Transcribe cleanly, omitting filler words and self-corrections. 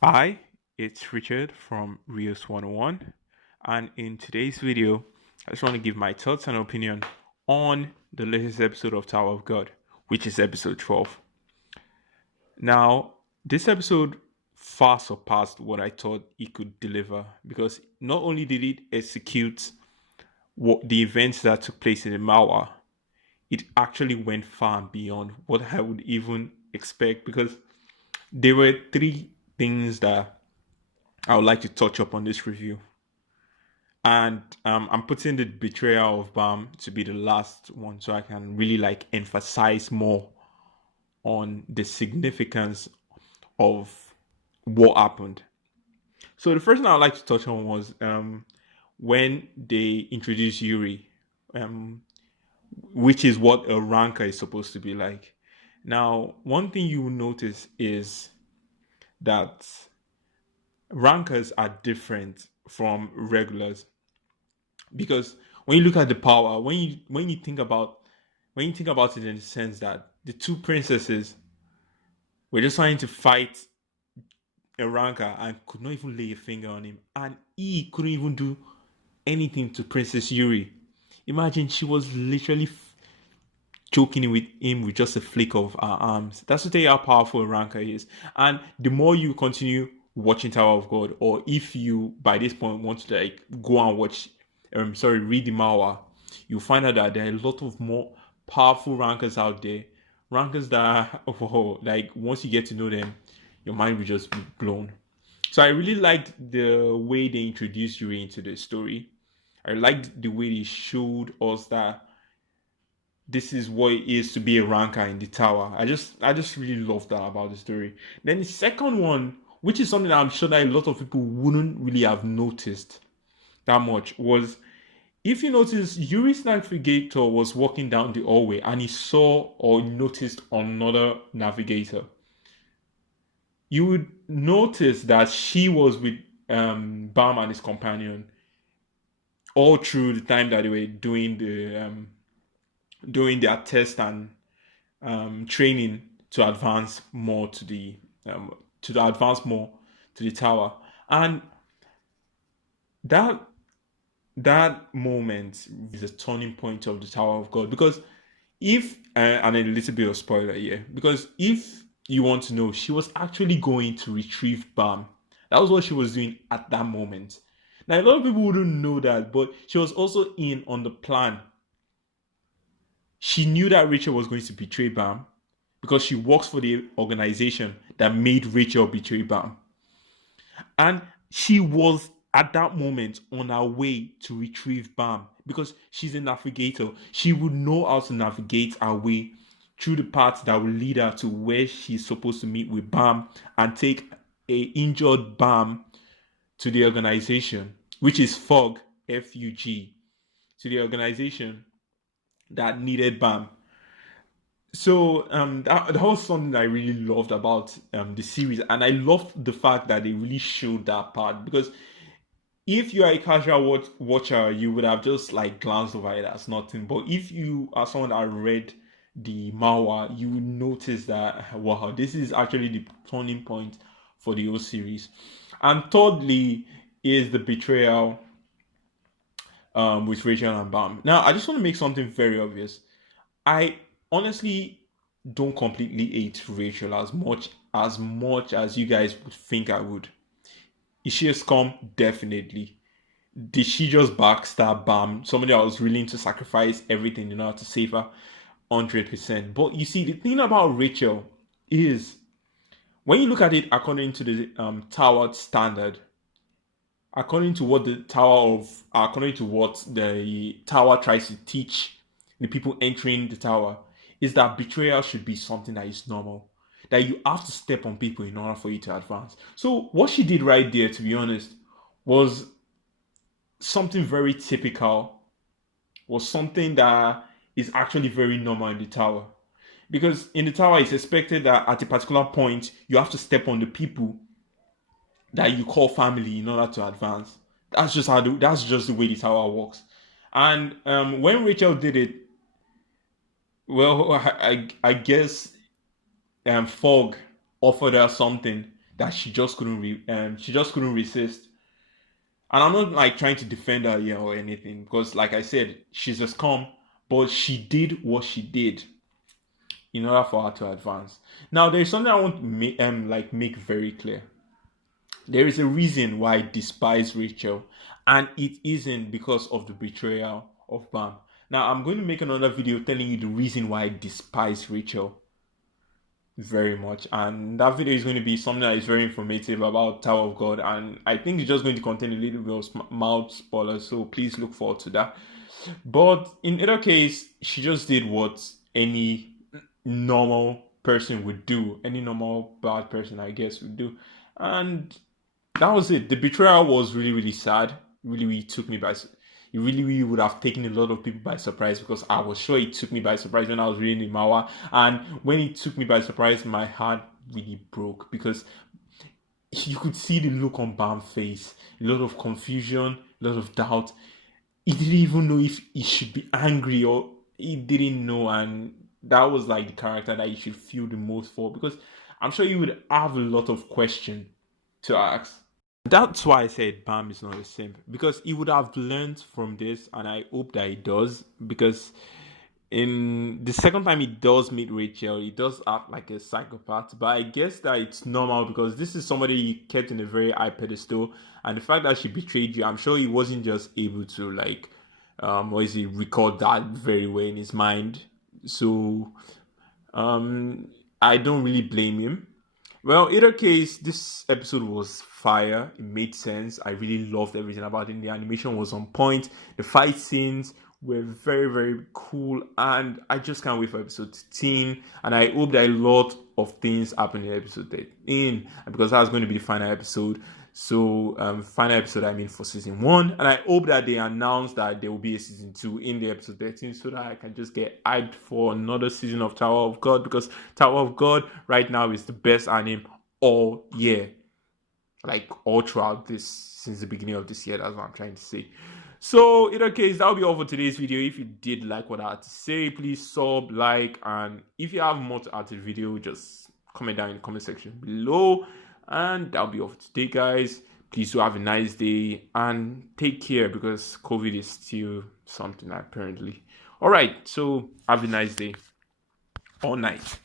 Hi, it's Richard from Rios 101, and in today's video, I just want to give my thoughts and opinion on the latest episode of Tower of God, which is episode 12. Now, this episode far surpassed what I thought it could deliver because not only did it execute what the events that took place in the Mawa, it actually went far beyond what I would even expect because there were three things that I would like to touch up on this review. And I'm putting the betrayal of Bam to be the last one so I can really like emphasize more on the significance of what happened. So the first thing I'd like to touch on was when they introduced Yuri, um, which is what a ranker is supposed to be like. Now, one thing you will notice is that rankers are different from regulars because when you look at the power, when you think about it in the sense that the two princesses were just trying to fight a ranker and could not even lay a finger on him, and he couldn't even do anything to Princess Yuri. Imagine she was literally choking with him with just a flick of her arms. That's to tell you how powerful a ranker is. And the more you continue watching Tower of God, or if you by this point want to like go and watch, read the Mawa, you find out that there are a lot of more powerful rankers out there. Rankers that, oh, like once you get to know them, your mind will just be blown. So I really liked the way they introduced Yuri into the story. I liked the way they showed us that this is what it is to be a ranker in the tower. I just really love that about the story. Then the second one, which is something that I'm sure that a lot of people wouldn't really have noticed that much, was if you notice Yuri's navigator was walking down the hallway and he saw or noticed another navigator. You would notice that she was with Bam and his companion all through the time that they were doing their test and training to advance more to advance more to the tower, and that that moment is a turning point of the Tower of God because if and a little bit of spoiler here because if you want to know, she was actually going to retrieve Bam. That was what she was doing at that moment. Now a lot of people wouldn't know that, but she was also in on the plan. She knew that Rachel was going to betray Bam because she works for the organization that made Rachel betray Bam. And she was at that moment on her way to retrieve Bam because she's a navigator. She would know how to navigate her way through the paths that will lead her to where she's supposed to meet with Bam and take a injured Bam to the organization, which is Fog, FUG, to the organization that needed Bam. So that was something I really loved about the series, and I loved the fact that they really showed that part because if you are a casual watcher, you would have just like glanced over it as nothing. But if you are someone that read the Mawa, you will notice that wow, this is actually the turning point for the whole series. And thirdly, is the betrayal with Rachel and Bam. Now, I just want to make something very obvious. I honestly don't completely hate Rachel as much as you guys would think I would. Is she a scum? Definitely. Did she just backstab Bam? Somebody that was willing to sacrifice everything in order to save her? 100%. But you see, the thing about Rachel is when you look at it according to the tower standard, according to what the tower tries to teach the people entering the tower, is that betrayal should be something that is normal. That you have to step on people in order for you to advance. So what she did right there, to be honest, was something very typical, was something that is actually very normal in the tower. Because in the tower, it's expected that at a particular point, you have to step on the people that you call family in order to advance. That's just the way the tower works. And when Rachel did it, well, I guess Fog offered her something that she just couldn't resist. And I'm not like trying to defend her here or anything because, like I said, she's a scum, but she did what she did in order for her to advance. Now, there's something I want to make very clear. There is a reason why I despise Rachel, and it isn't because of the betrayal of Bam. Now, I'm going to make another video telling you the reason why I despise Rachel very much, and that video is going to be something that is very informative about Tower of God, and I think it's just going to contain a little bit of mild spoilers, so please look forward to that. But in either case, she just did what any normal person would do, any normal bad person, I guess, would do, and that was it. The betrayal was really, really sad. Really, really took me by. It really, really would have taken a lot of people by surprise because I was sure it took me by surprise when I was reading the Mawa. And when it took me by surprise, my heart really broke because you could see the look on Bam's face, a lot of confusion, a lot of doubt. He didn't even know if he should be angry or he didn't know, and that was like the character that you should feel the most for because I'm sure you would have a lot of questions to ask. That's why I said Bam is not the same because he would have learned from this, and I hope that he does. Because in the second time he does meet Rachel, he does act like a psychopath. But I guess that it's normal because this is somebody he kept in a very high pedestal, and the fact that she betrayed you, I'm sure he wasn't just able to like, what is he record that very well in his mind. So, I don't really blame him. Well, either case, this episode was fire. It made sense. I really loved everything about it. The animation was on point. The fight scenes were very, very cool. And I just can't wait for episode 13. And I hope that a lot of things happen in episode 13. Because that's going to be the final episode. So, final episode, I mean, for season 1. And I hope that they announce that there will be a season 2 in the episode 13 so that I can just get hyped for another season of Tower of God. Because Tower of God right now is the best anime all year. Like, all throughout this, since the beginning of this year. That's what I'm trying to say. So, in that case, that'll be all for today's video. If you did like what I had to say, please sub, like, and if you have more to add to the video, just comment down in the comment section below. And that'll be all for today, guys. Please do have a nice day and take care because COVID is still something apparently. All right, so have a nice day or night.